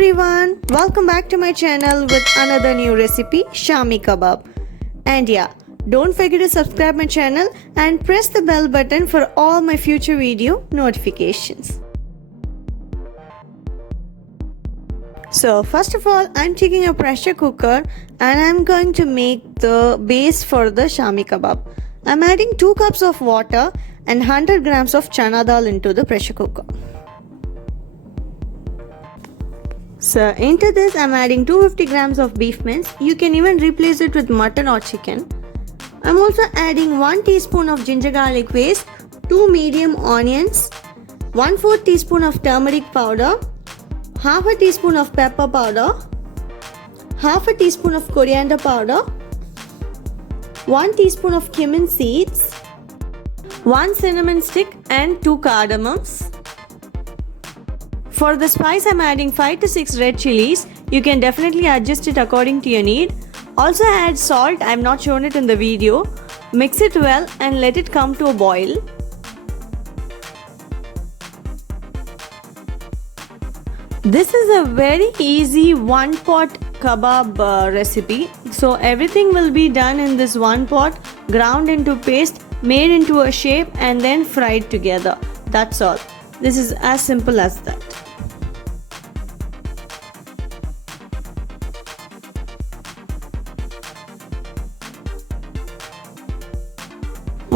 everyone, welcome back to my channel with another new recipe, Shami Kebab. And yeah, don't forget to subscribe my channel and press the bell button for all my future video notifications. So first of all, I'm taking a pressure cooker and I'm going to make the base for the Shami Kebab. I'm adding 2 cups of water and 100 grams of chana dal into the pressure cooker. So into this I'm adding 250 grams of beef mince. You can even replace it with mutton or chicken. I'm also adding 1 teaspoon of ginger garlic paste, 2 medium onions, 1/4 teaspoon of turmeric powder, half a teaspoon of pepper powder, half a teaspoon of coriander powder, 1 teaspoon of cumin seeds, 1 cinnamon stick and 2 cardamoms. For the spice, I'm adding 5 to 6 red chilies. You can definitely adjust it according to your need. Also add salt, I'm not shown it in the video. Mix it well and let it come to a boil. This is a very easy one pot kebab recipe. So everything will be done in this one pot, ground into paste, made into a shape and then fried together. That's all. This is as simple as that.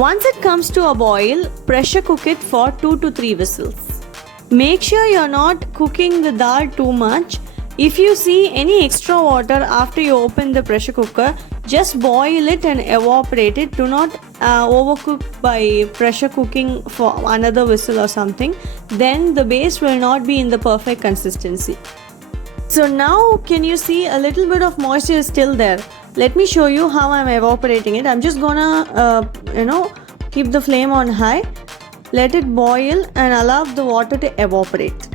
Once it comes to a boil, pressure cook it for 2 to 3 whistles. Make sure you're not cooking the dal too much. If you see any extra water after you open the pressure cooker, just boil it and evaporate it. Do not overcook by pressure cooking for another whistle or something. Then the base will not be in the perfect consistency. So now can you see a little bit of moisture is still there? Let me show you how I'm evaporating it. I'm just gonna keep the flame on high, let it boil and allow the water to evaporate.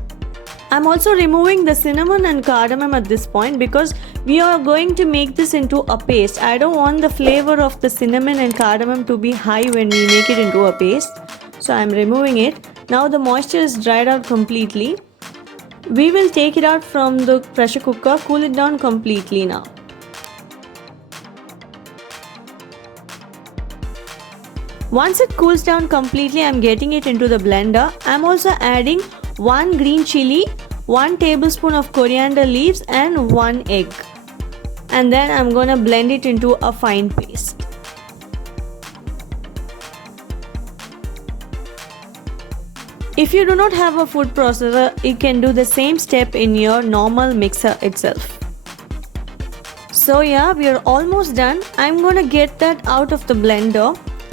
I'm also removing the cinnamon and cardamom at this point because we are going to make this into a paste. I don't want the flavor of the cinnamon and cardamom to be high when we make it into a paste. So I'm removing it. Now the moisture is dried out completely. We will take it out from the pressure cooker, cool it down completely now. Once it cools down completely, I'm getting it into the blender. I'm also adding 1 green chili, 1 tablespoon of coriander leaves and 1 egg. And then I'm gonna blend it into a fine paste. If you do not have a food processor, you can do the same step in your normal mixer itself. So yeah, we are almost done. I'm gonna get that out of the blender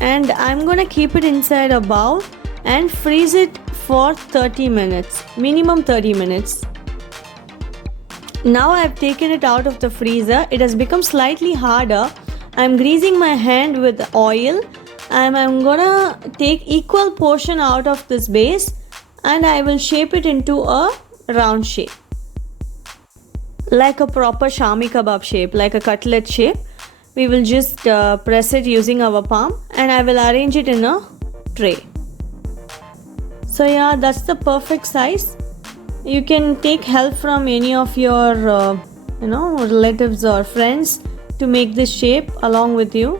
and I'm gonna keep it inside a bowl and freeze it for 30 minutes, minimum 30 minutes. Now I've taken it out of the freezer. It has become slightly harder. I'm greasing my hand with oil and I'm gonna take equal portion out of this base and I will shape it into a round shape, like a proper Shami Kebab shape, like a cutlet shape. We will just press it using our palm and I will arrange it in a tray. So yeah, that's the perfect size. You can take help from any of your relatives or friends to make this shape along with you.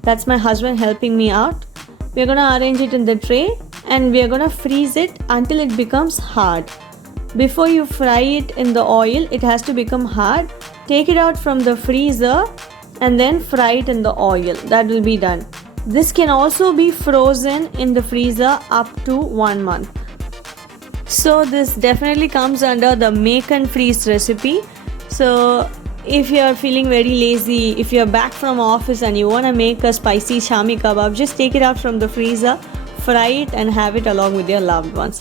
That's my husband helping me out. We're gonna arrange it in the tray and we're gonna freeze it until it becomes hard. Before you fry it in the oil, it has to become hard. Take it out from the freezer and then fry it in the oil. That will be done. This can also be frozen in the freezer up to 1 month. So this definitely comes under the make and freeze recipe. So if you are feeling very lazy, if you are back from office and you want to make a spicy Shami Kebab, just take it out from the freezer, fry it and have it along with your loved ones.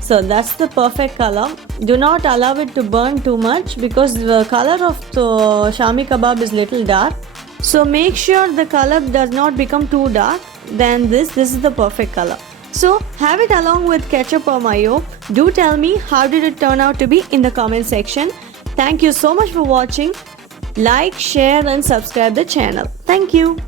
So that's the perfect color. Do not allow it to burn too much because the color of the Shami Kebab is little dark. So make sure the color does not become too dark. Then this is the perfect color. So have it along with ketchup or mayo. Do tell me how did it turn out to be in the comment section. Thank you so much for watching. Like, share and subscribe the channel. Thank you.